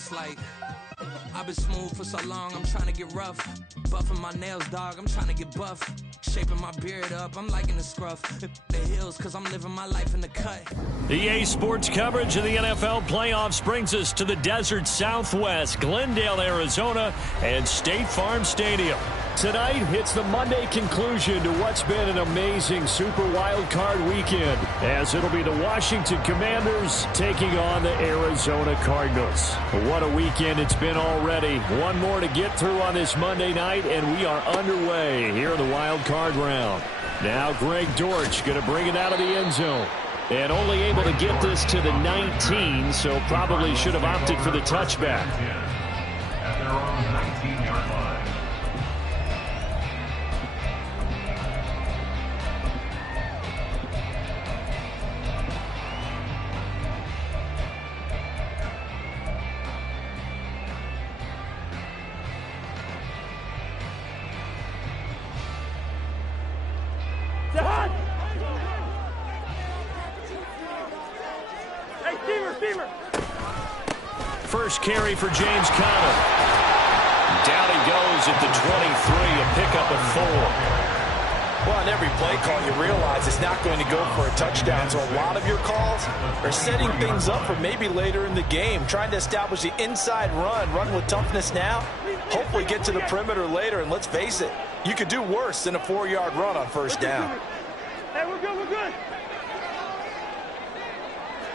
It's like I've been smooth for so long, I'm trying to get rough. Buffing my nails, dog, I'm trying to get buff. Shaping my beard up, I'm liking the scruff. The hills, cause I'm living my life in the cut. EA Sports coverage of the NFL playoffs brings us to the desert Southwest, Glendale, Arizona, and State Farm Stadium. Tonight, it's the Monday conclusion to what's been an amazing Super Wild Card weekend, as it'll be the Washington Commanders taking on the Arizona Cardinals. What a weekend it's been already. One more to get through on this Monday night, and we are underway here in the Wild Card round. Now Greg Dortch going to bring it out of the end zone. And only able to get this to the 19, so probably should have opted for the touchback. At their own 19-yard line. First carry for James Conner. Down he goes at the 23, a pickup of 4. Well, on every play call, you realize it's not going to go for a touchdown, so a lot of your calls are setting things up for maybe later in the game, trying to establish the inside run with toughness now, hopefully get to the perimeter later, and let's face it, you could do worse than a 4-yard run on first down. Hey, we're good, we're good.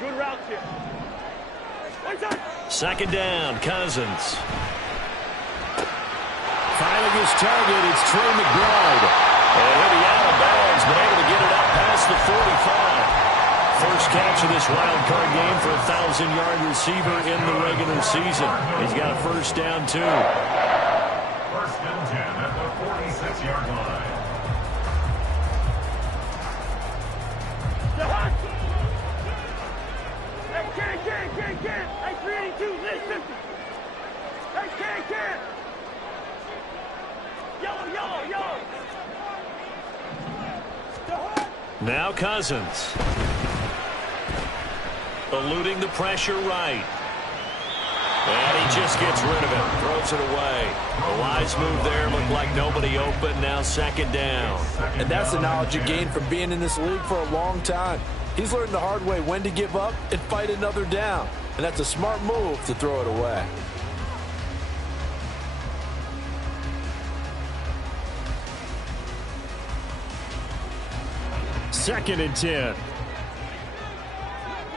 Good route here. Second down, Cousins. Finding his target, it's Trey McBride. And he'll be out of bounds, but able to get it up past the 45. First catch of this wild card game for a 1,000-yard receiver in the regular season. He's got a first down, too. First and 10 at the 46-yard line. Hey, 382, listen. Hey, can't. Yellow. Now Cousins. Eluding the pressure right. And he just gets rid of it. Throws it away. A wise move there. Looked like nobody open. Now second down. And that's the knowledge you gain from being in this league for a long time. He's learned the hard way when to give up and fight another down. And that's a smart move to throw it away. Second and 10.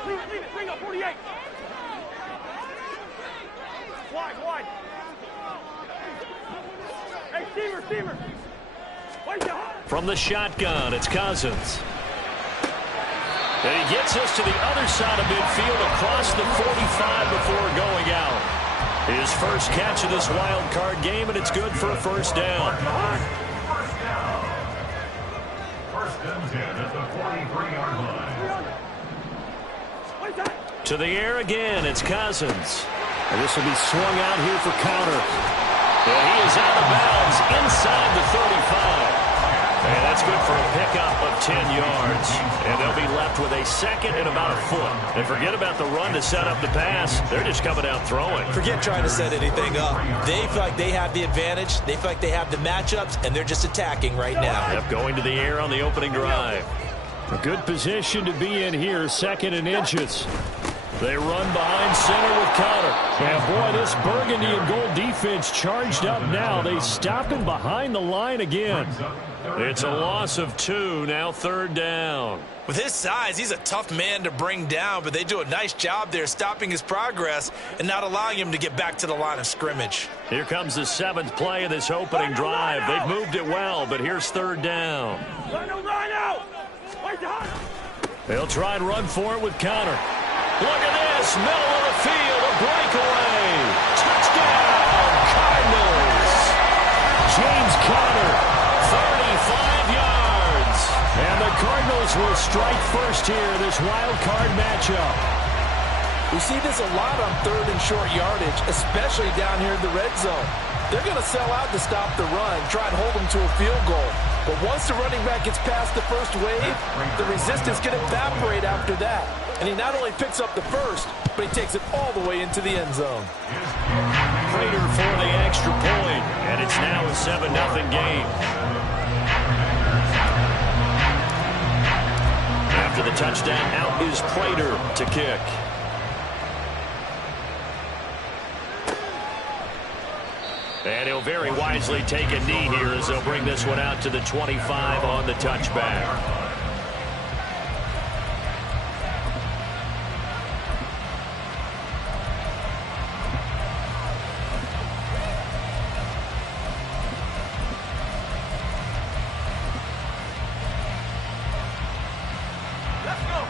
Leave it. Bring up 48. Wide. Hey, Steamer. From the shotgun, it's Cousins. And he gets us to the other side of midfield across the 45 before going out. His first catch of this wild card game, and it's good for a first down. First and 10 at the 43-yard line. To the air again, it's Cousins. And this will be swung out here for counter. And he is out of bounds inside the 35. And that's good for a pickup of 10 yards. And they'll be left with a second and about a foot. And forget about the run to set up the pass. They're just coming out throwing. Forget trying to set anything up. They feel like they have the advantage. They feel like they have the matchups, and they're just attacking right now. Yep, going to the air on the opening drive. A good position to be in here, second and inches. They run behind center with Conner. And boy, this burgundy and gold defense charged up now. They stop him behind the line again. It's a loss of 2, now third down. With his size, he's a tough man to bring down, but they do a nice job there stopping his progress and not allowing him to get back to the line of scrimmage. Here comes the 7th play of this opening drive. They've moved it well, but here's third down. They'll try and run for it with Conner. Look at this, middle of the field, a breakaway. Touchdown, Cardinals. James Conner, 35 yards. And the Cardinals will strike first here, this wild card matchup. We see this a lot on third and short yardage, especially down here in the red zone. They're going to sell out to stop the run, try and hold them to a field goal. But once the running back gets past the first wave, the resistance can evaporate after that. And he not only picks up the first, but he takes it all the way into the end zone. Prater for the extra point, and it's now a 7-0 game. After the touchdown, out is Prater to kick. And he'll very wisely take a knee here as they'll bring this one out to the 25 on the touchback.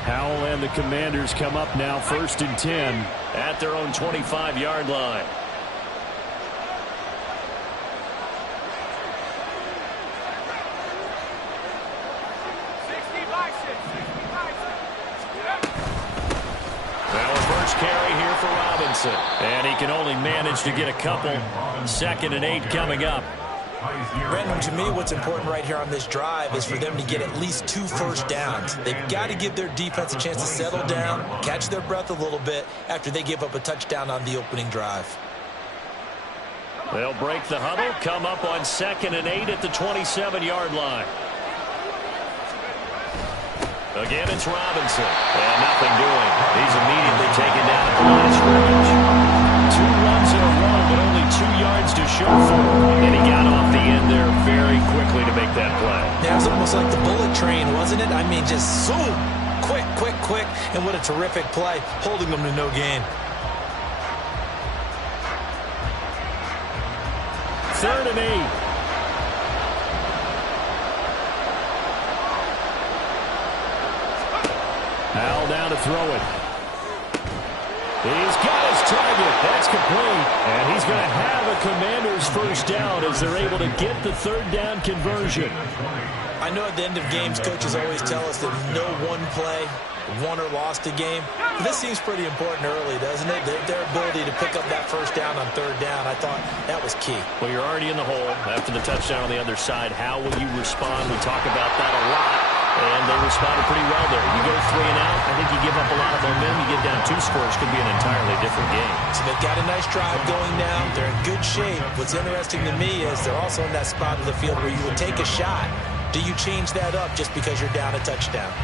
Howell and the Commanders come up now 1st and 10 at their own 25-yard line. Now a first carry here for Robinson. And he can only manage to get a couple. 2nd and 8 coming up. Brandon, to me, what's important right here on this drive is for them to get at least 2 first downs. They've got to give their defense a chance to settle down, catch their breath a little bit after they give up a touchdown on the opening drive. They'll break the huddle, come up on 2nd and 8 at the 27-yard line. Again, it's Robinson. And nothing doing. He's immediately taken down at the line of scrimmage. 2 runs in a row, but only 2 yards to show for him. And he got off the end there very quickly to make that play. That was almost like the bullet train, wasn't it? I mean, just zoom. Quick, quick, quick. And what a terrific play, holding them to no gain. 3rd and 8. Howell down to throw it. He's got his target. That's complete. And he's going to have a Commander's first down as they're able to get the 3rd down conversion. I know at the end of games, coaches always tell us that no one play won or lost a game. But this seems pretty important early, doesn't it? Their ability to pick up that first down on 3rd down, I thought that was key. Well, you're already in the hole after the touchdown on the other side. How will you respond? We talk about that a lot. And they responded pretty well there. You go 3 and out, I think you give up a lot of momentum. You get down 2 scores, could be an entirely different game. So they've got a nice drive going now. They're in good shape. What's interesting to me is they're also in that spot of the field where you would take a shot. Do you change that up just because you're down a touchdown?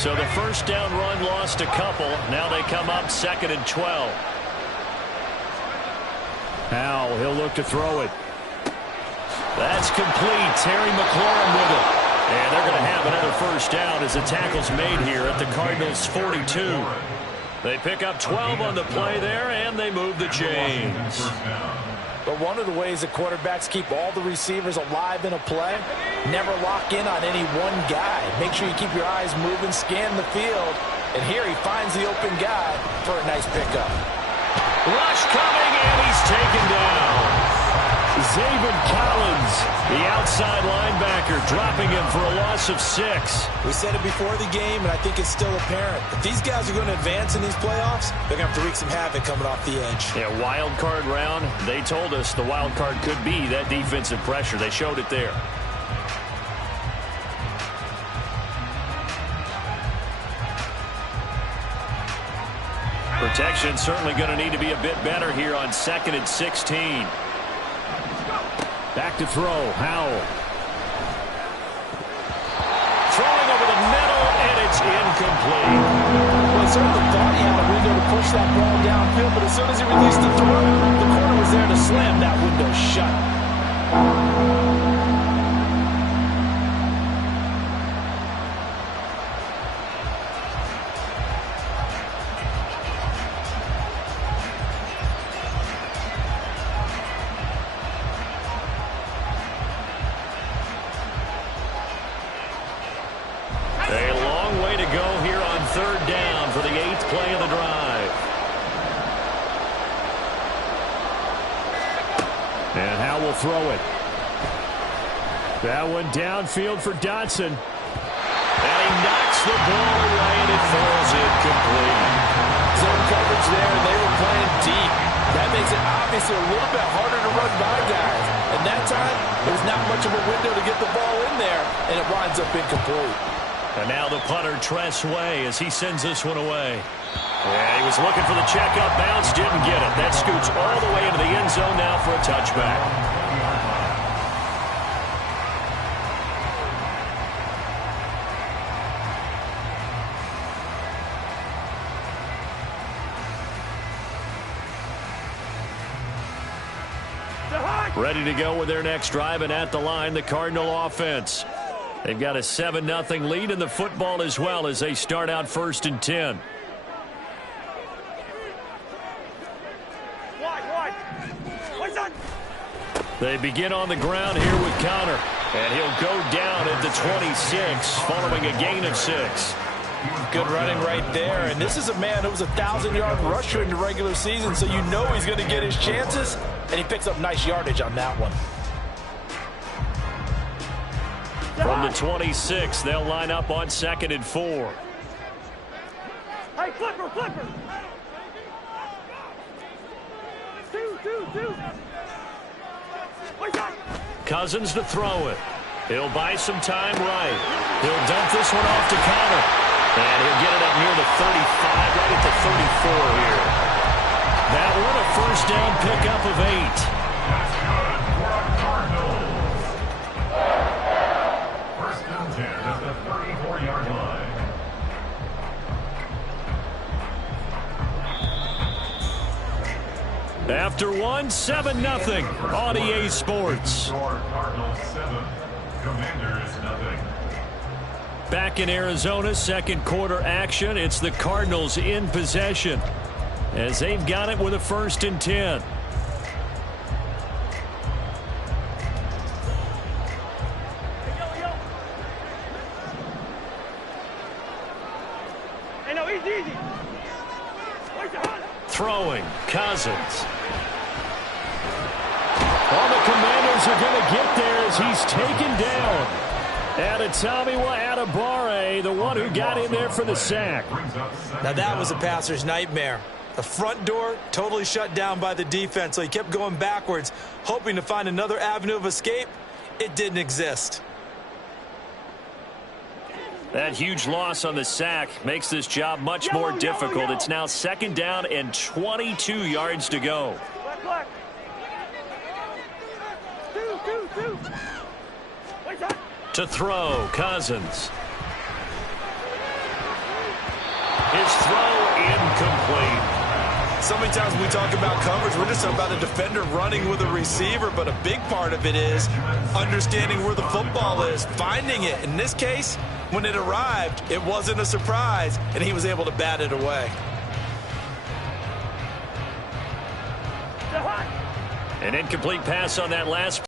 So the first down run lost a couple. Now they come up 2nd and 12. Now he'll look to throw it. That's complete. Terry McLaurin with it. And they're going to have another first down as the tackle's made here at the Cardinals' 42. They pick up 12 on the play there, and they move the chains. But one of the ways that quarterbacks keep all the receivers alive in a play, never lock in on any one guy. Make sure you keep your eyes moving, scan the field. And here he finds the open guy for a nice pickup. Rush coming, and he's taken down. Zaven Collins, the outside linebacker, dropping him for a loss of 6. We said it before the game, and I think it's still apparent. If these guys are going to advance in these playoffs, they're going to have to wreak some havoc coming off the edge. Yeah, wild card round. They told us the wild card could be that defensive pressure. They showed it there. Protection certainly going to need to be a bit better here on 2nd and 16. Back to throw, Howell. Throwing over the middle, and it's incomplete. Well, I certainly thought he had a window to push that ball downfield, but as soon as he released the throw, the corner was there to slam that window shut. Throw it. That one downfield for Dotson. And he knocks the ball away, and it falls incomplete. Zone coverage there, and they were playing deep. That makes it obviously a little bit harder to run by guys. And that time, there's not much of a window to get the ball in there, and it winds up incomplete. And now the punter, Tress Way, as he sends this one away. Yeah, he was looking for the checkup bounce, didn't get it. That scoots all the way into the end zone now for a touchback. Ready to go with their next drive, and at the line, the Cardinal offense. They've got a 7-0 lead in the football as well as they start out 1st and 10. They begin on the ground here with Connor, and he'll go down at the 26 following a gain of 6. Good running right there, and this is a man who was a 1,000-yard rusher in the regular season, so you know he's going to get his chances, and he picks up nice yardage on that one. From the 26, they'll line up on 2nd and 4. Hey, Clipper! Two. Cousins to throw it. He'll buy some time right. He'll dump this one off to Connor. And he'll get it up near the 35, right at the 34 here. That one a 1st down pickup of 8. That's good for our Cardinals. 1st and 10 at the 34-yard line. After one, 7-0 on EA Sports. Cardinals 7, Commanders 0. Back in Arizona, 2nd quarter action. It's the Cardinals in possession as they've got it with a 1st and 10. Hey, no, easy. Throwing, Cousins. All the Commanders are going to get there as he's taken down. Adetomiwa Adebawore, the one who got in there for the sack. Now that was a passer's nightmare. The front door totally shut down by the defense, so he kept going backwards, hoping to find another avenue of escape. It didn't exist. That huge loss on the sack makes this job much more difficult. It's now 2nd down and 22 yards to go. Black. Two. To throw, Cousins. His throw incomplete. So many times when we talk about coverage, we're just talking about a defender running with a receiver, but a big part of it is understanding where the football is, finding it. In this case, when it arrived, it wasn't a surprise, and he was able to bat it away. An incomplete pass on that last.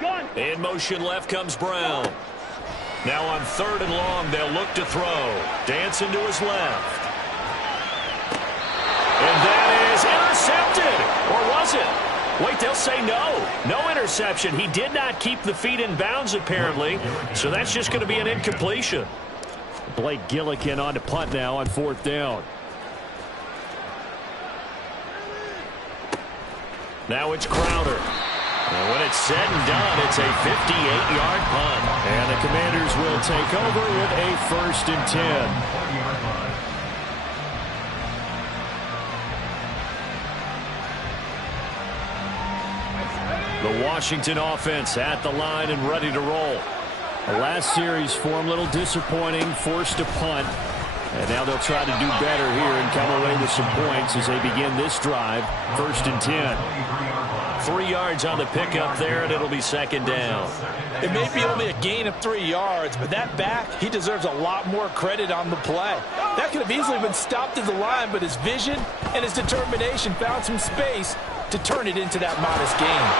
Black. In motion left comes Brown. Now on 3rd and long, they'll look to throw. Dancing to his left. And that is intercepted. Or was it? Wait, they'll say no. No interception. He did not keep the feet in bounds, apparently. So that's just going to be an incompletion. Blake Gillikin on to punt now on 4th down. Now it's Crowder. And when it's said and done, it's a 58-yard punt. And the Commanders will take over with a 1st and 10. The Washington offense at the line and ready to roll. The last series for them, a little disappointing, forced to punt. And now they'll try to do better here and come away with some points as they begin this drive. 1st and 10. 3 yards on the pickup there, and it'll be 2nd down. It may be only a gain of 3 yards, but that back, he deserves a lot more credit on the play. That could have easily been stopped at the line, but his vision and his determination found some space to turn it into that modest gain.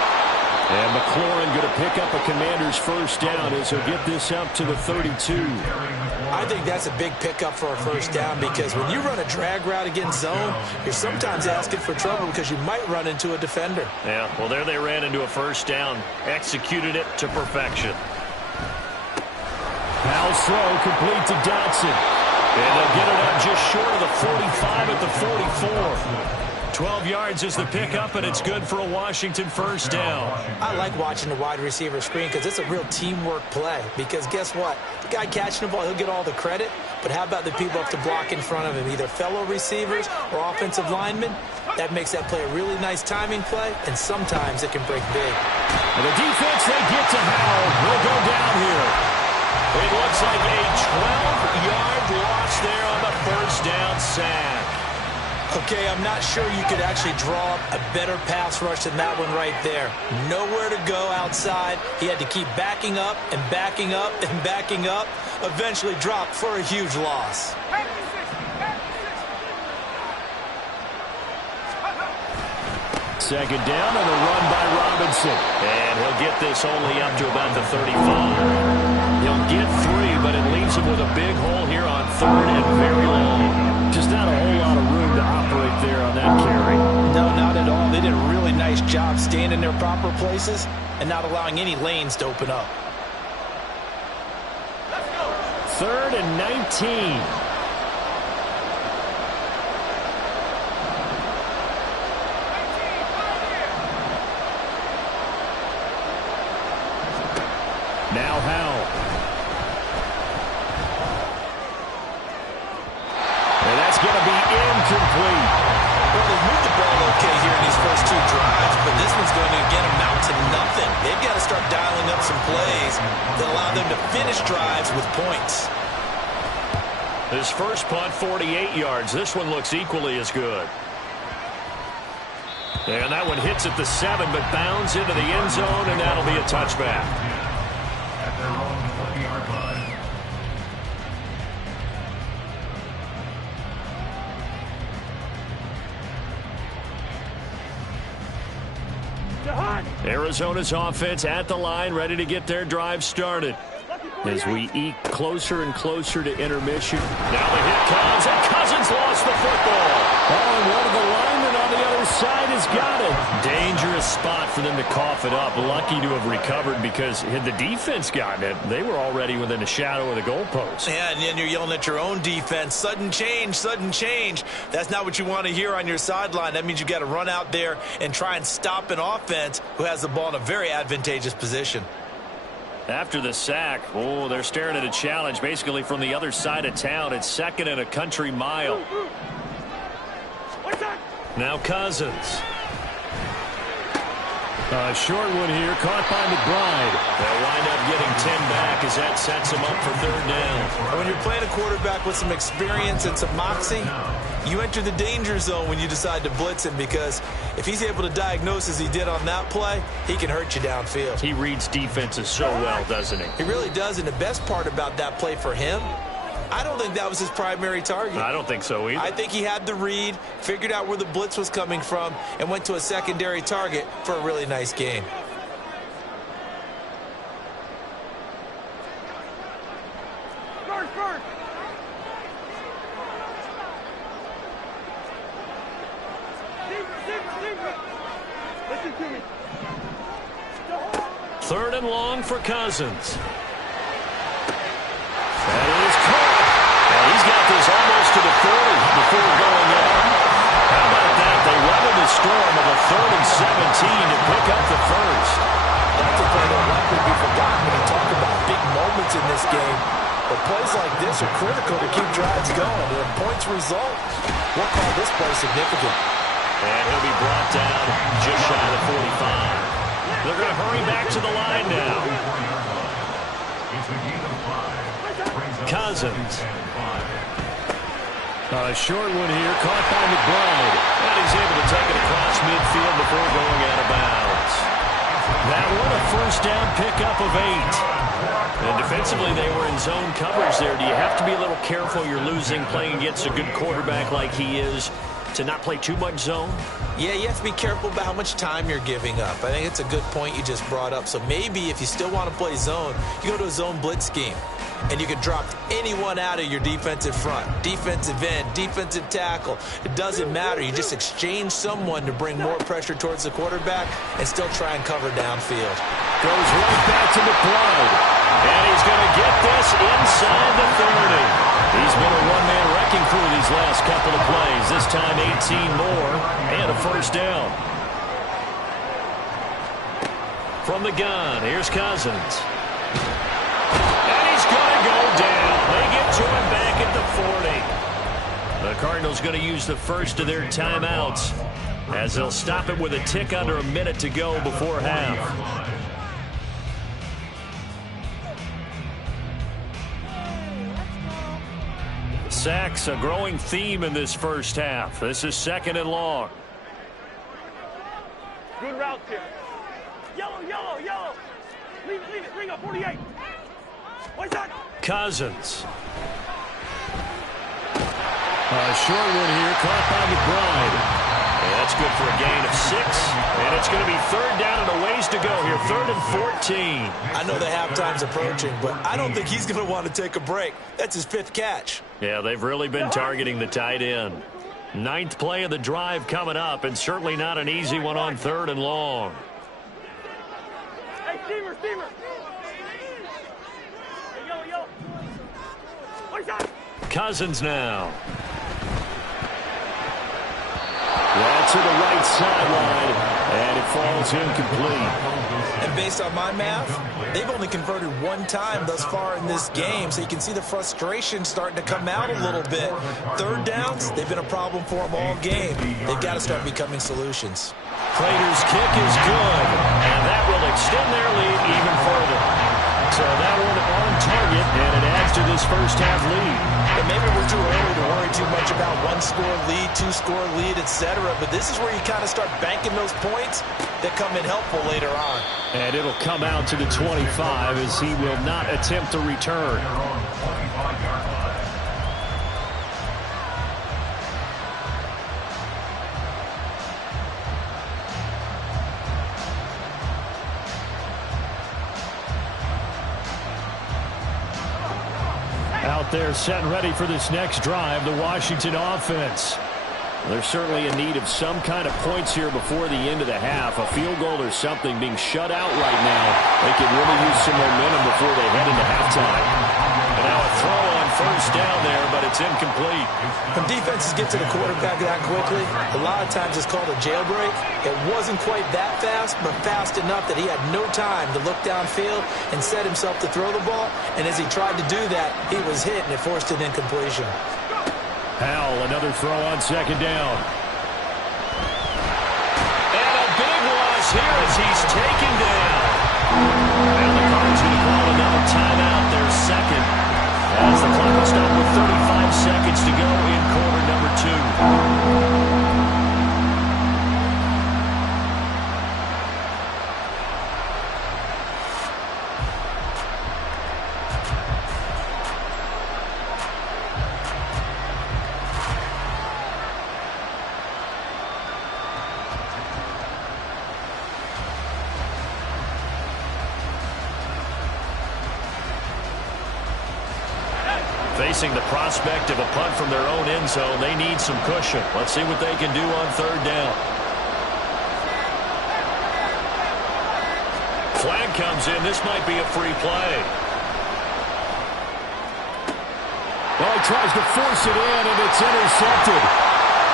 And McLaurin going to pick up a Commander's first down as he'll get this up to the 32. I think that's a big pickup for a first down because when you run a drag route against zone, you're sometimes asking for trouble because you might run into a defender. Yeah, well, there they ran into a first down. Executed it to perfection. Powell's throw complete to Dotson. And they'll get it up just short of the 45 at the 44. 12 yards is the pickup, and it's good for a Washington first down. I like watching the wide receiver screen because it's a real teamwork play. Because guess what? The guy catching the ball, he'll get all the credit. But how about the people up to block in front of him, either fellow receivers or offensive linemen? That makes that play a really nice timing play, and sometimes it can break big. And the defense, they get to Howell. Will go down here. It looks like a 12-yard loss there on the first down sack. Okay, I'm not sure you could actually draw up a better pass rush than that one right there. Nowhere to go outside. He had to keep backing up and backing up and backing up. Eventually dropped for a huge loss. Second down and a run by Robinson. And he'll get this only up to about the 35. He'll get 3, but it leaves him with a big hole here on third and very long. Just not a whole lot of room to operate there on that carry. No, not at all. They did a really nice job staying in their proper places and not allowing any lanes to open up. Third and 19. Now Howell. And that's going to be incomplete. Well, they've moved the ball okay here in these first 2 drives, but this one's going to again amount to nothing. They've got to start dialing up some plays that allow them to finish drives with points. His first punt, 48 yards. This one looks equally as good. And that one hits at the 7, but bounds into the end zone, and that'll be a touchback. At their own 40-yard line. Arizona's offense at the line, ready to get their drive started. As we eke closer and closer to intermission. Now the hit comes, and Cousins lost the football. Oh, and one of the linemen on the other side has got it. Dangerous spot for them to cough it up. Lucky to have recovered because had the defense gotten it, they were already within a shadow of the goalpost. Yeah, and then you're yelling at your own defense. Sudden change, sudden change. That's not what you want to hear on your sideline. That means you've got to run out there and try and stop an offense who has the ball in a very advantageous position. After the sack, oh, they're staring at a challenge basically from the other side of town. It's second and a country mile. Now Cousins. A short one here, caught by McBride. They'll wind up getting 10 back as that sets him up for third down. When you're playing a quarterback with some experience and some moxie, you enter the danger zone when you decide to blitz him, because if he's able to diagnose as he did on that play, he can hurt you downfield. He reads defenses so well, doesn't he? He really does, and the best part about that play for him, I don't think that was his primary target. I don't think so either. I think he had the read, figured out where the blitz was coming from, and went to a secondary target for a really nice game. First. Listen to me. Third and long for Cousins. That is caught. And he's got this almost to the 40 before going up. How about that? They weathered the storm of a 3rd and 17 to pick up the first. That's a play that will likely be forgotten when you talk about big moments in this game. But plays like this are critical to keep drives going. And if points result, we'll call this play significant. And he'll be brought down just shy of the 45. They're going to hurry back to the line now. Cousins. A short one here, caught by McBride. And he's able to take it across midfield before going out of bounds. That one, a first down pickup of 8. And defensively, they were in zone coverage there. Do you have to be a little careful? You're losing playing against a good quarterback like he is. to not play too much zone? Yeah, you have to be careful about how much time you're giving up. I think it's a good point you just brought up. So maybe if you still want to play zone, you go to a zone blitz scheme. And you can drop anyone out of your defensive front. Defensive end, defensive tackle. It doesn't matter. You just exchange someone to bring more pressure towards the quarterback and still try and cover downfield. Goes right back to McBride. And he's going to get this inside the 30. He's been a one-man wrecking crew these last couple of plays. This time 18 more and a first down. From the gun, here's Cousins. And he's going to go down. They get to him back at the 40. The Cardinals going to use the first of their timeouts as they'll stop it with a tick under a minute to go before half. Sacks, a growing theme in this first half. This is 2nd and long. Good route here. Yellow, yellow, yellow. Leave it. Bring up 48. What's that? Cousins. A short one here, caught by McBride. And that's good for a gain of 6. And it's going to be 3rd down and a ways to go here. 3rd and 14. I know the halftime's approaching, but I don't think he's going to want to take a break. That's his 5th catch. Yeah, they've really been targeting the tight end. 9th play of the drive coming up, and certainly not an easy one on 3rd and long. Hey, steamer. Hey, yo. What's that? Cousins now. Well, to the right sideline, and it falls incomplete. And based on my math, they've only converted 1 time thus far in this game, so you can see the frustration starting to come out a little bit. 3rd downs, they've been a problem for them all game. They've got to start becoming solutions. Prater's kick is good, and that will extend their lead even further. So that one on target, and it adds to this first half lead. And maybe we're too early to worry too much about 1-score lead, 2-score lead, etc. But this is where you kind of start banking those points that come in helpful later on. And it'll come out to the 25 as he will not attempt to return. Out there set and ready for this next drive, the Washington offense. They're certainly in need of some kind of points here before the end of the half. A field goal or something being shut out right now. They could really use some momentum before they head into halftime. And now a throw on first down there, but it's incomplete. When defenses get to the quarterback that quickly, a lot of times it's called a jailbreak. It wasn't quite that fast, but fast enough that he had no time to look downfield and set himself to throw the ball. And as he tried to do that, he was hit, and it forced an incompletion. Howell, another throw on 2nd down. And a big loss here as he's taken down. And the Cardinals going to call another timeout, their 2nd. As the clock will stop with 35 seconds to go in quarter number 2. Facing the prospect of a punt from their own end zone, they need some cushion. Let's see what they can do on 3rd down. Flag comes in. This might be a free play. Well, he tries to force it in, and it's intercepted.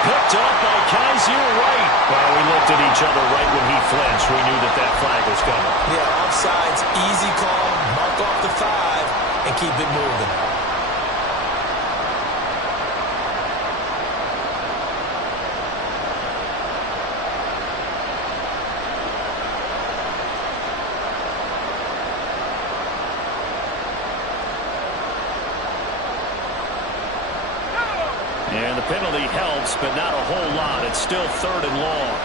Picked up by Kaiser White. Well, we looked at each other right when he flinched. We knew that flag was coming. Yeah, offsides, easy call, mark off the 5, and keep it moving. And the penalty helps, but not a whole lot. It's still 3rd and long.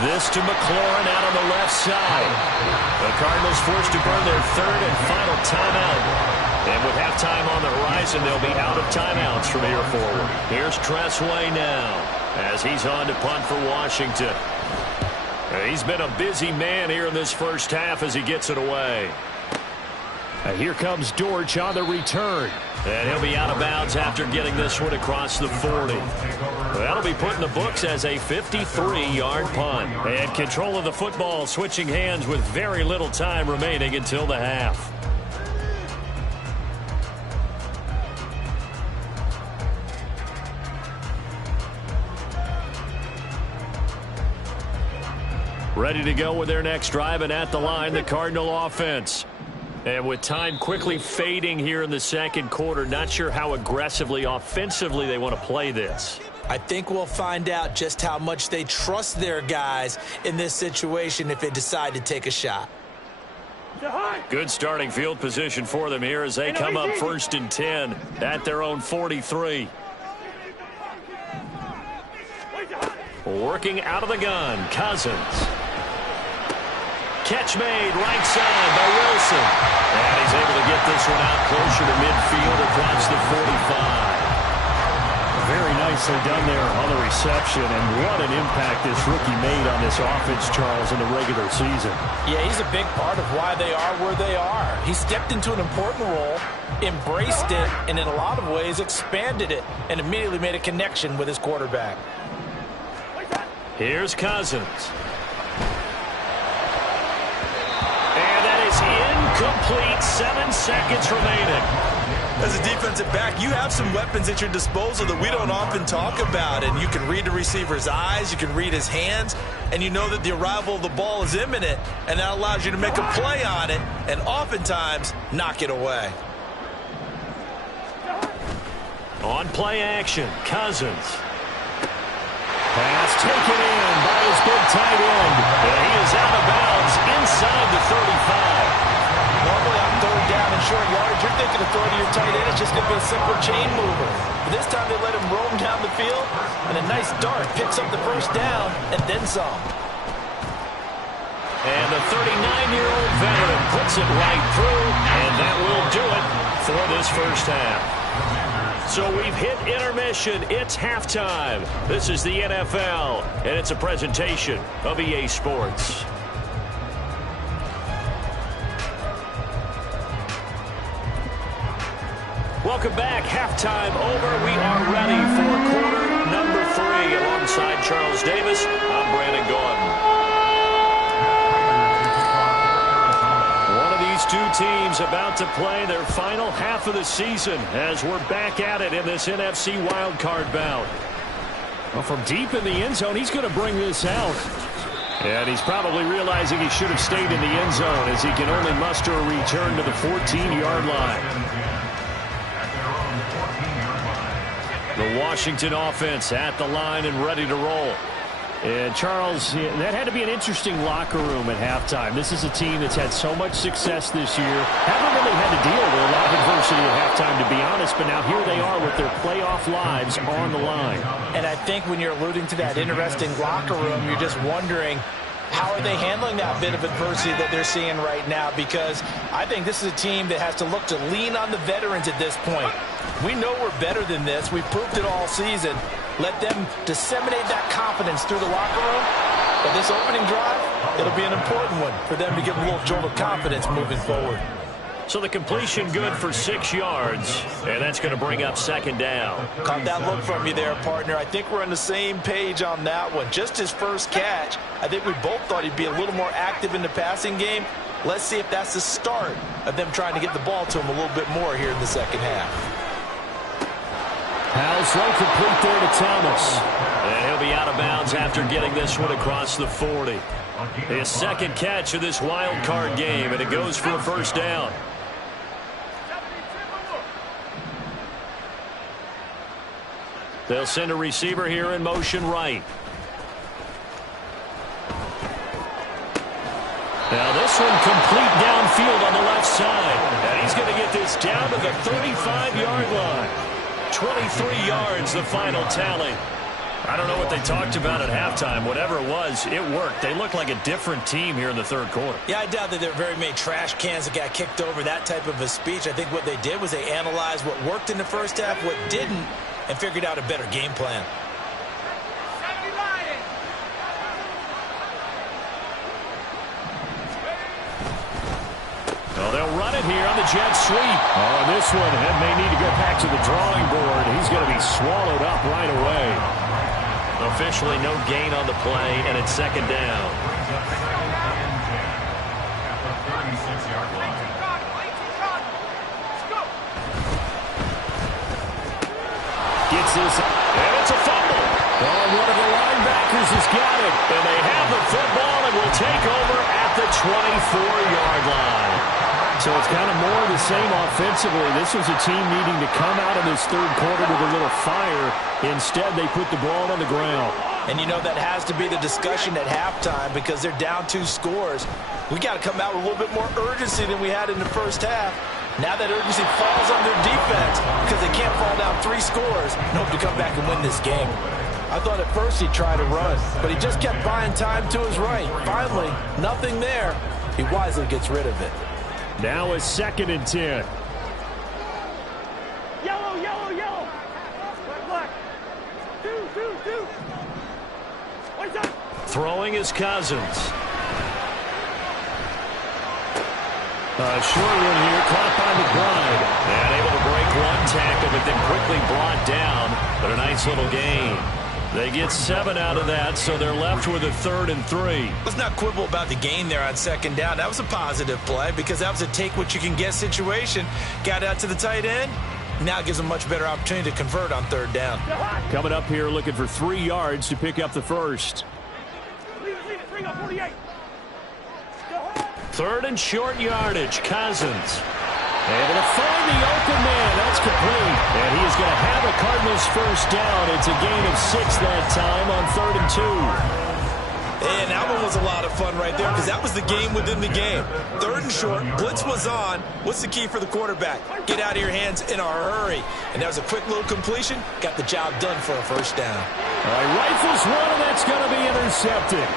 This to McLaurin out on the left side. The Cardinals forced to burn their 3rd and final timeout. And with halftime on the horizon, they'll be out of timeouts from here forward. Here's Tressway now as he's on to punt for Washington. He's been a busy man here in this first half as he gets it away. Here comes Dortch on the return. And he'll be out of bounds after getting this one across the 40. That'll be put in the books as a 53-yard punt. And control of the football switching hands with very little time remaining until the half. Ready to go with their next drive, and at the line, the Cardinal offense. And with time quickly fading here in the second quarter, not sure how aggressively, offensively they want to play this. I think we'll find out just how much they trust their guys in this situation if they decide to take a shot. Good starting field position for them here as they come up 1st and 10 at their own 43. Working out of the gun, Cousins. Catch made right side by Wilson. And he's able to get this one out closer to midfield across the 45. Very nicely done there on the reception, and what an impact this rookie made on this offense, Charles, in the regular season. Yeah, he's a big part of why they are where they are. He stepped into an important role, embraced it, and in a lot of ways expanded it, and immediately made a connection with his quarterback. Here's Cousins. And that is incomplete. 7 seconds remaining. As a defensive back, you have some weapons at your disposal that we don't often talk about. And you can read the receiver's eyes, you can read his hands, and you know that the arrival of the ball is imminent, and that allows you to make a play on it and oftentimes knock it away. On play action, Cousins. Pass taken in by his big tight end. And he is out of bounds inside the 35. Normally on 3rd down and short yardage, you're thinking of throwing to your tight end. It's just going to be a simple chain mover. But this time they let him roam down the field, and a nice dart picks up the 1st down and then some. And the 39-year-old veteran puts it right through, and that will do it for this first half. So we've hit intermission. It's halftime. This is the NFL, and it's a presentation of EA Sports. Welcome back. Halftime over. We are ready for quarter number 3. Alongside Charles Davis, I'm Brandon Gordon. These two teams about to play their final half of the season as we're back at it in this NFC wildcard bout. Well, from deep in the end zone, he's going to bring this out. And he's probably realizing he should have stayed in the end zone as he can only muster a return to the 14-yard line. The Washington offense at the line and ready to roll. And, Charles, that had to be an interesting locker room at halftime. This is a team that's had so much success this year. Haven't really had to deal with a lot of adversity at halftime, to be honest, but now here they are with their playoff lives on the line. And I think when you're alluding to that interesting locker room, you're just wondering, how are they handling that bit of adversity that they're seeing right now? Because I think this is a team that has to look to lean on the veterans at this point. We know we're better than this. We've proved it all season. Let them disseminate that confidence through the locker room. But this opening drive, it'll be an important one for them to give them a little jolt of confidence moving forward. So the completion good for 6 yards, and that's going to bring up 2nd down. Caught that look from you there, partner. I think we're on the same page on that one. Just his first catch, I think we both thought he'd be a little more active in the passing game. Let's see if that's the start of them trying to get the ball to him a little bit more here in the second half. Pass low complete there to Thomas. And he'll be out of bounds after getting this one across the 40. His second catch of this wild card game, and it goes for a 1st down. They'll send a receiver here in motion right. Now this one complete downfield on the left side. And he's going to get this down to the 35-yard line. 23 yards, the final tally. I don't know what they talked about at halftime. Whatever it was, it worked. They looked like a different team here in the third quarter. Yeah, I doubt that there were very many trash cans that got kicked over, that type of a speech. I think what they did was they analyzed what worked in the first half, what didn't, and figured out a better game plan. Well, they'll run it here on the jet sweep. Oh, this one may need to go back to the drawing board. He's going to be swallowed up right away. Officially no gain on the play, and it's second down. Gets this, and it's a fumble. Oh, one of the linebackers has got it, and they have the football and will take over at the 24-yard line. So it's kind of more of the same offensively. This was a team needing to come out of this third quarter with a little fire. Instead, they put the ball on the ground. And you know that has to be the discussion at halftime because they're down 2 scores. We got to come out with a little bit more urgency than we had in the first half. Now that urgency falls on their defense because they can't fall down 3 scores and hope to come back and win this game. I thought at first he'd try to run, but he just kept buying time to his right. Finally, nothing there. He wisely gets rid of it. Now it's 2nd and 10. Yellow, yellow, yellow. Black, black. 2, 2, 2. What's up? Throwing is Cousins. Short one here, caught by McBride. And able to break one tackle, but then quickly brought down. But a nice little gain. They get 7 out of that, so they're left with a 3rd and 3. Let's not quibble about the gain there on second down. That was a positive play because that was a take-what-you-can-get situation. Got out to the tight end. Now gives them a much better opportunity to convert on 3rd down. Coming up here looking for 3 yards to pick up the first. Leave it. Bring up 48. 3rd and short yardage. Cousins able to find the open man. That's complete. And he is going to have a Cardinals first down. It's a gain of 6 that time on 3rd and 2. And that one was a lot of fun right there because that was the game within the game. 3rd and short. Blitz was on. What's the key for the quarterback? Get out of your hands in a hurry. And that was a quick little completion. Got the job done for a first down. All right, rifles one, and that's going to be intercepted.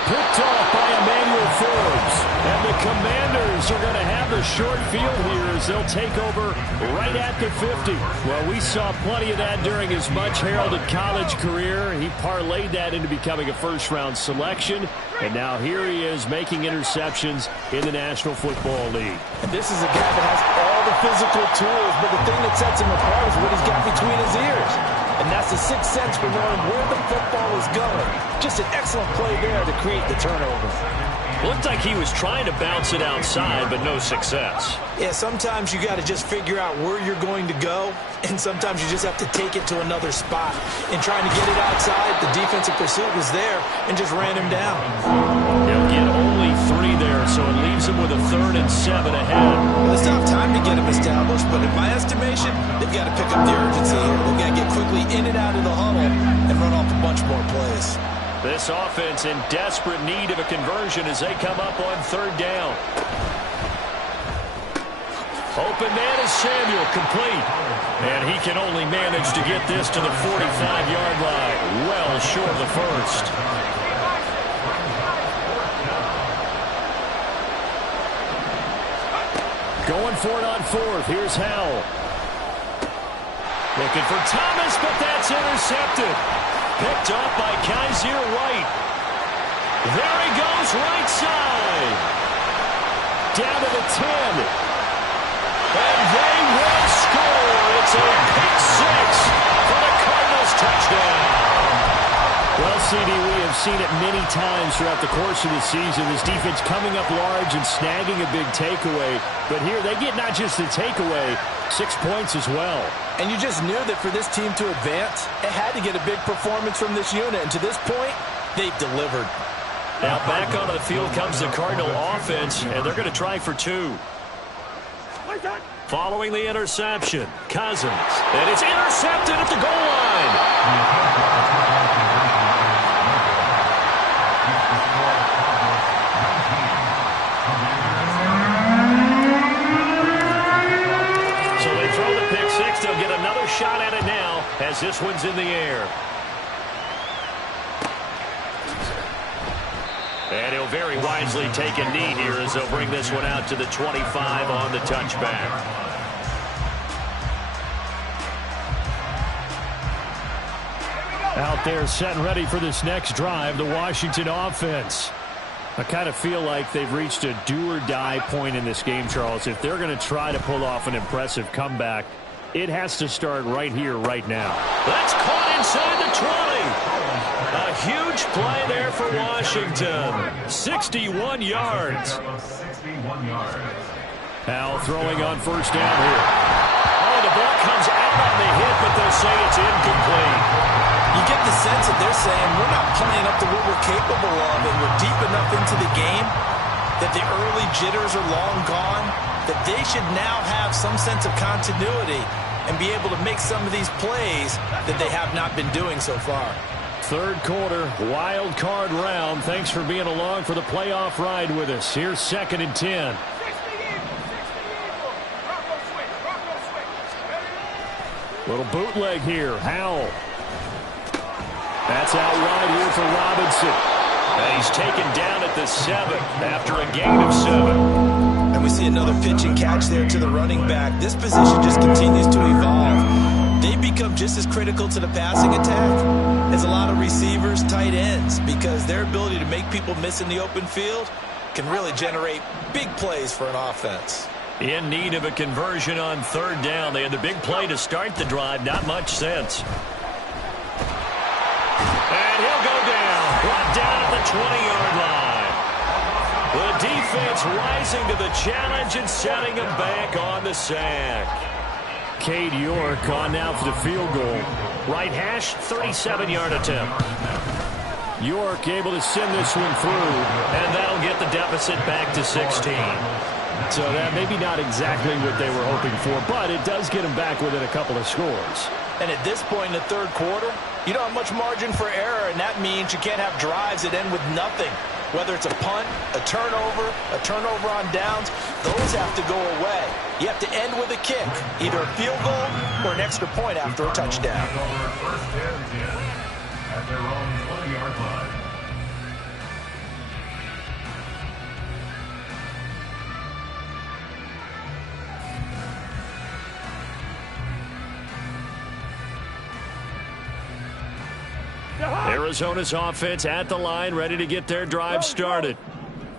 Picked off by Emmanuel Forbes. And the Commanders are going to have the short field here as they'll take over right at the 50. Well, we saw plenty of that during his much-heralded college career. He parlayed that into becoming a first-round selection. And now here he is making interceptions in the National Football League. And this is a guy that has all the physical tools, but the thing that sets him apart is what he's got between his ears. And that's the 6th sense for knowing where the football is going. Just an excellent play there to create the turnover. Looked like he was trying to bounce it outside, but no success. Yeah, sometimes you got to just figure out where you're going to go, and sometimes you just have to take it to another spot. In trying to get it outside, the defensive pursuit was there and just ran him down. He'll get only 3 there, so it leaves him with a 3rd and 7 ahead. Well, it's not time to get him established, but in my estimation, they've got to pick up the urgency here. They've got to get quickly in and out of the huddle and run off a bunch more plays. This offense in desperate need of a conversion as they come up on 3rd down. Open man is Samuel, complete. And he can only manage to get this to the 45-yard line. Well short of the first. Going for it on 4th. Here's Howell. Looking for Thomas, but that's intercepted. Picked up by Kaiser White. There he goes, right side. Down to the 10. And they will score. It's a pick 6 for the Cardinals touchdown. Well, CD, we have seen it many times throughout the course of the season. This defense coming up large and snagging a big takeaway. But here they get not just the takeaway, 6 points as well. And you just knew that for this team to advance, it had to get a big performance from this unit. And to this point, they've delivered. Now back onto the field comes the Cardinal offense, and they're going to try for 2. Following the interception, Cousins. And it's intercepted at the goal line. They'll get another shot at it now as this one's in the air. And he'll very wisely take a knee here as they'll bring this one out to the 25 on the touchback. Out there set and ready for this next drive, the Washington offense. I kind of feel like they've reached a do-or-die point in this game, Charles. If they're going to try to pull off an impressive comeback, it has to start right here, right now. That's caught inside the 20. A huge play there for Washington. 61 yards. Now throwing on first down here. Oh, the ball comes out on the hit, but they'll say it's incomplete. You get the sense that they're saying we're not playing up to what we're capable of, and we're deep enough into the game that the early jitters are long gone, that they should now have some sense of continuity and be able to make some of these plays that they have not been doing so far. Third quarter, wild card round. Thanks for being along for the playoff ride with us. Here's 2nd and 10. Little bootleg here. Howell. That's out wide here for Robinson. And he's taken down at the 7 after a gain of 7. And we see another pitch and catch there to the running back. This position just continues to evolve. They become just as critical to the passing attack as a lot of receivers, tight ends, because their ability to make people miss in the open field can really generate big plays for an offense. In need of a conversion on third down. They had the big play to start the drive. Not much sense. And he'll go down. Brought down at the 20-yard line. The defense rising to the challenge and setting him back on the sack. Cade York on now for the field goal. Right hash, 37-yard attempt. York able to send this one through. And that'll get the deficit back to 16. So that maybe not exactly what they were hoping for, but it does get them back within a couple of scores. And at this point in the third quarter, you don't have much margin for error, and that means you can't have drives that end with nothing. Whether it's a punt, a turnover on downs, those have to go away. You have to end with a kick, either a field goal or an extra point after a touchdown. First and 10 at their own 20-yard line. Arizona's offense at the line, ready to get their drive started.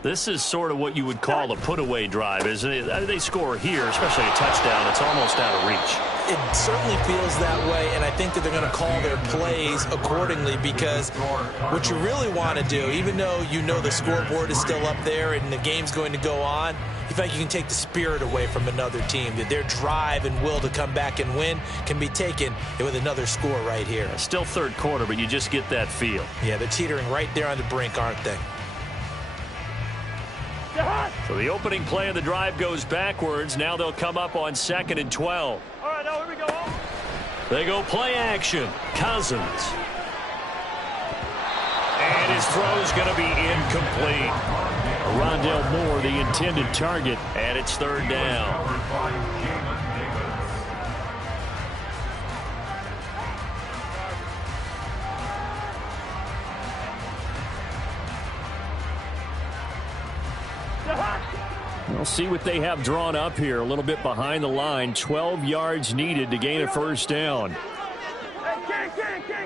This is sort of what you would call a put-away drive, isn't it? They score here, especially a touchdown. It's almost out of reach. It certainly feels that way, and I think that they're going to call their plays accordingly, because what you really want to do, even though you know the scoreboard is still up there and the game's going to go on, you feel like you can take the spirit away from another team, that their drive and will to come back and win can be taken with another score right here. Still third quarter, but you just get that feel. Yeah, they're teetering right there on the brink, aren't they? So the opening play of the drive goes backwards. Now they'll come up on 2nd and 12. All right, now here we go. They go play action. Cousins. And his throw's going to be incomplete. Rondell Moore, the intended target. And it's third down. We'll see what they have drawn up here. A little bit behind the line. 12 yards needed to gain a first down. Hey,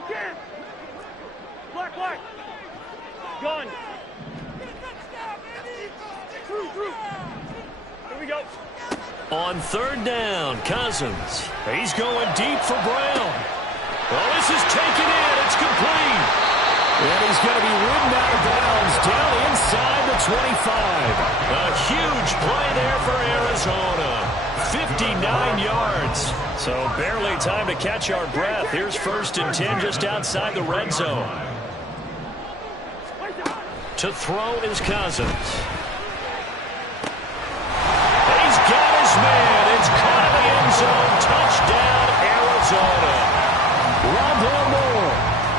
can. Black. Gun. Through. Here we go. On third down, Cousins. He's going deep for Brown. Well, this is taken in. It's complete. And he's going to be ridden out of bounds down inside the 25. A huge play there for Arizona. 59 yards. So barely time to catch our breath. Here's 1st and 10 just outside the red zone. To throw is Cousins. He's got his man. It's caught in the end zone. Touchdown, Arizona. Rondell Moore.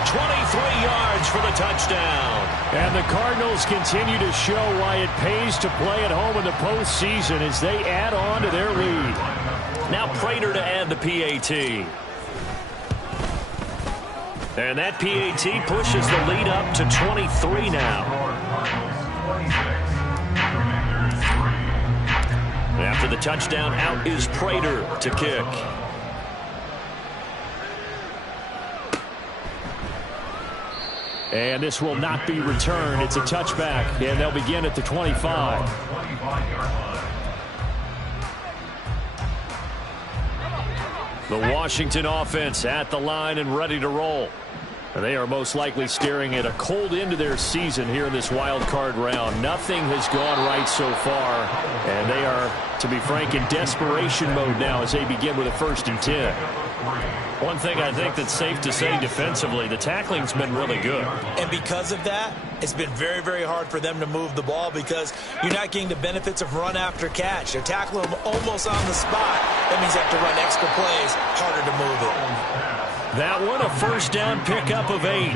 23 yards for the touchdown. And the Cardinals continue to show why it pays to play at home in the postseason as they add on to their lead. Now Prater to add the PAT. And that PAT pushes the lead up to 23 now. the touchdown, out is Prater to kick. And this will not be returned. It's a touchback, and they'll begin at the 25. The Washington offense at the line and ready to roll. They are most likely staring at a cold end to their season here in this wild card round. Nothing has gone right so far, and they are, to be frank, in desperation mode now as they begin with a 1st and 10. One thing I think that's safe to say defensively, the tackling's been really good. And because of that, it's been very, very hard for them to move the ball because you're not getting the benefits of run after catch. They're tackling them almost on the spot. That means you have to run extra plays, harder to move it. That one, a 1st down pickup of 8.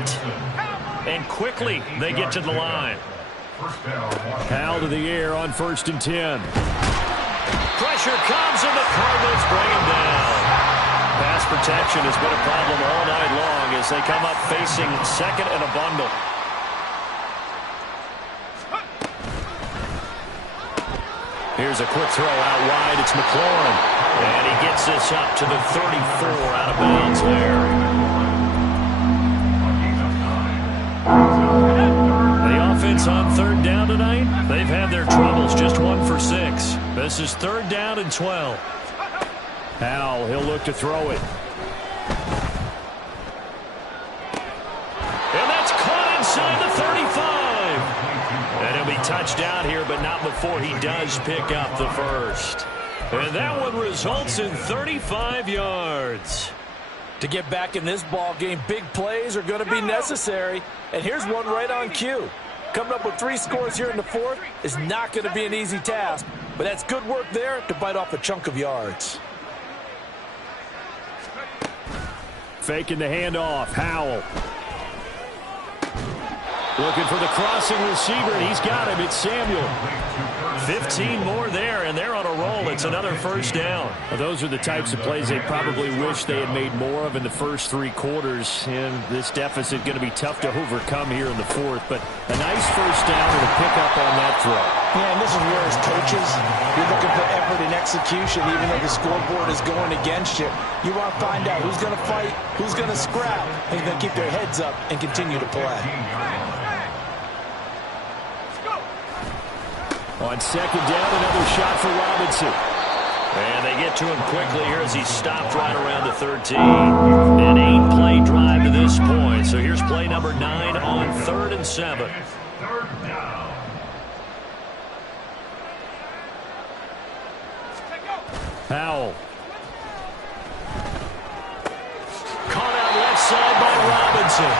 And quickly they get to the line. Hal to the air on 1st and 10. Pressure comes and the Cardinals bring him down. Pass protection has been a problem all night long as they come up facing 2nd and a bundle. Here's a quick throw out wide. It's McLaurin. And he gets this up to the 34 out of bounds there. The offense on 3rd down tonight, they've had their troubles. Just 1 for 6. This is 3rd down and 12. Howell, he'll look to throw it. And that's caught inside the 35. And he'll be touched down here, but not before he does pick up the 1st. And that one results in 35 yards. To get back in this ball game, big plays are going to be necessary. And here's one right on cue. Coming up with 3 scores here in the 4th is not going to be an easy task. But that's good work there to bite off a chunk of yards. Faking the handoff. Howell. Looking for the crossing receiver, and he's got him. It's Samuel. 15 more there, and they're on a roll. It's another 1st down. Well, those are the types of plays they probably wish they had made more of in the first 3 quarters. And this deficit going to be tough to overcome here in the 4th. But a nice 1st down and a pickup on that throw. Yeah, and this is where as coaches, you're looking for effort and execution, even though the scoreboard is going against you. You want to find out who's going to fight, who's going to scrap, and who's going to keep their heads up and continue to play. On 2nd down, another shot for Robinson. And they get to him quickly here as he stopped right around the 13. An 8-play drive to this point. So here's play number 9 on 3rd and 7. 3rd down. Howell. Caught out left side by Robinson.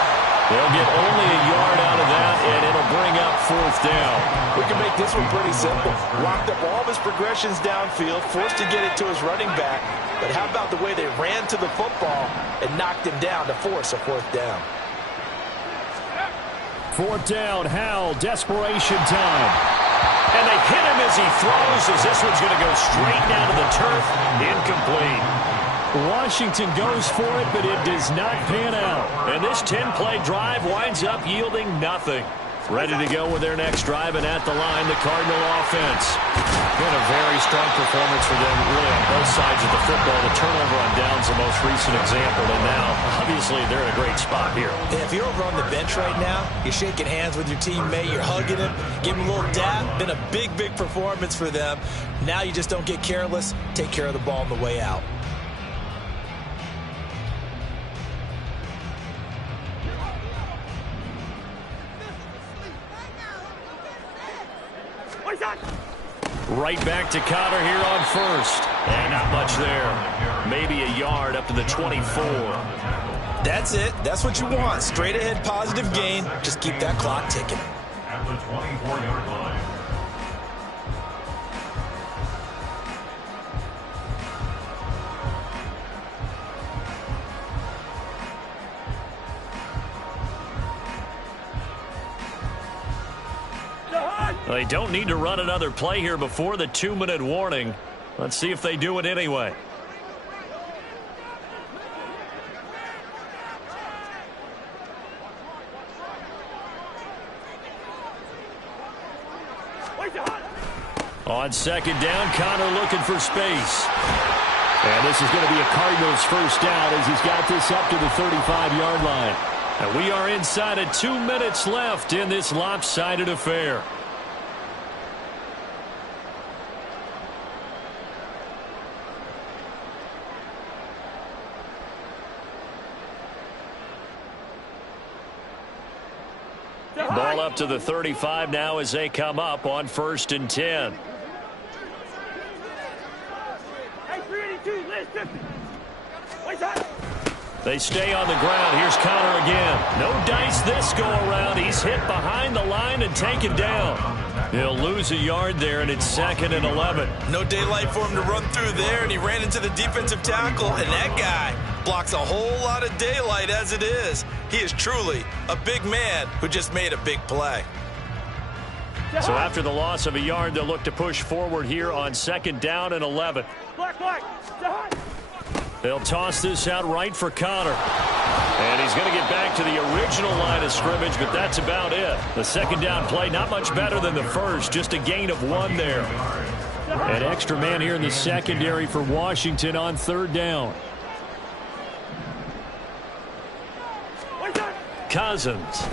They'll get only a yard out of that, and it'll bring up 4th down. We can make this one pretty simple. Locked up all of his progressions downfield, forced to get it to his running back. But how about the way they ran to the football and knocked him down to force a 4th down? 4th down, Howell, desperation time. And they hit him as he throws, as this one's going to go straight down to the turf. Incomplete. Washington goes for it, but it does not pan out. And this 10-play drive winds up yielding nothing. Ready to go with their next drive, and at the line, the Cardinal offense. Been a very strong performance for them, really, on both sides of the football. The turnover on downs, the most recent example, and now, obviously, they're in a great spot here. Yeah, if you're over on the bench right now, you're shaking hands with your teammate, you're hugging him, giving him a little dap. Been a big, big performance for them. Now you just don't get careless. Take care of the ball on the way out. Right back to Cotter here on 1st. And not much there. Maybe a yard up to the 24. That's it. That's what you want. Straight ahead positive gain. Just keep that clock ticking. At the 24-yard line. They don't need to run another play here before the 2-minute warning. Let's see if they do it anyway. On second down, Connor looking for space. And this is going to be a Cardinals first down as he's got this up to the 35-yard line. And we are inside of 2 minutes left in this lopsided affair. Ball up to the 35 now as they come up on 1st and 10. They stay on the ground. Here's Connor again. No dice this go around. He's hit behind the line and taken down. He'll lose a yard there, and it's 2nd and 11. No daylight for him to run through there, and he ran into the defensive tackle, and that guy blocks a whole lot of daylight as it is. He is truly a big man who just made a big play. So after the loss of a yard, they'll look to push forward here on 2nd down and 11. They'll toss this out right for Connor. And he's going to get back to the original line of scrimmage, but that's about it. The 2nd down play, not much better than the first, just a gain of 1 there. An extra man here in the secondary for Washington on 3rd down. Cousins.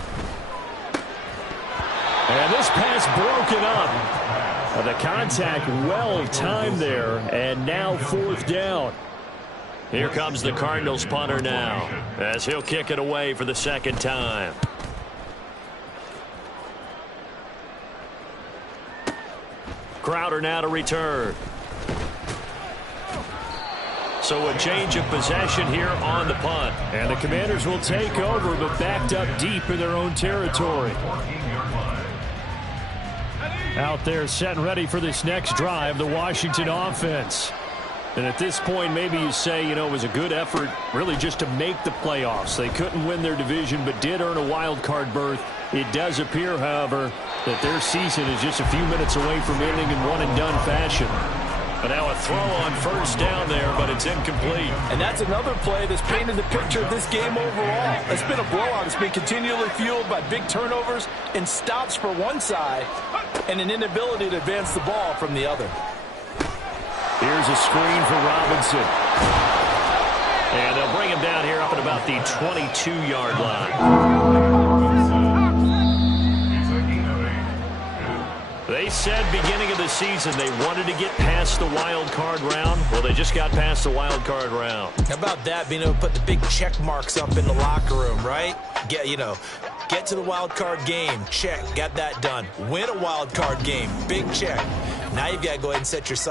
And this pass broken up. The contact well timed there, and now 4th down. Here comes the Cardinals punter now as he'll kick it away for the 2nd time. Crowder now to return. So a change of possession here on the punt. And the Commanders will take over, but backed up deep in their own territory. Out there set and ready for this next drive, the Washington offense. And at this point, maybe you say, you know, it was a good effort really just to make the playoffs. They couldn't win their division, but did earn a wild card berth. It does appear, however, that their season is just a few minutes away from ending in one-and-done fashion. But now a throw on 1st down there, but it's incomplete. And that's another play that's painted the picture of this game overall. It's been a blowout. It's been continually fueled by big turnovers and stops for one side and an inability to advance the ball from the other. Here's a screen for Robinson. And they'll bring him down here up at about the 22-yard line. They said beginning of the season they wanted to get past the wild card round. Well, they just got past the wild card round. How about that, being able to put the big check marks up in the locker room, right? Get to the wild card game. Check. Got that done. Win a wild card game. Big check. Now you've got to go ahead and set your sights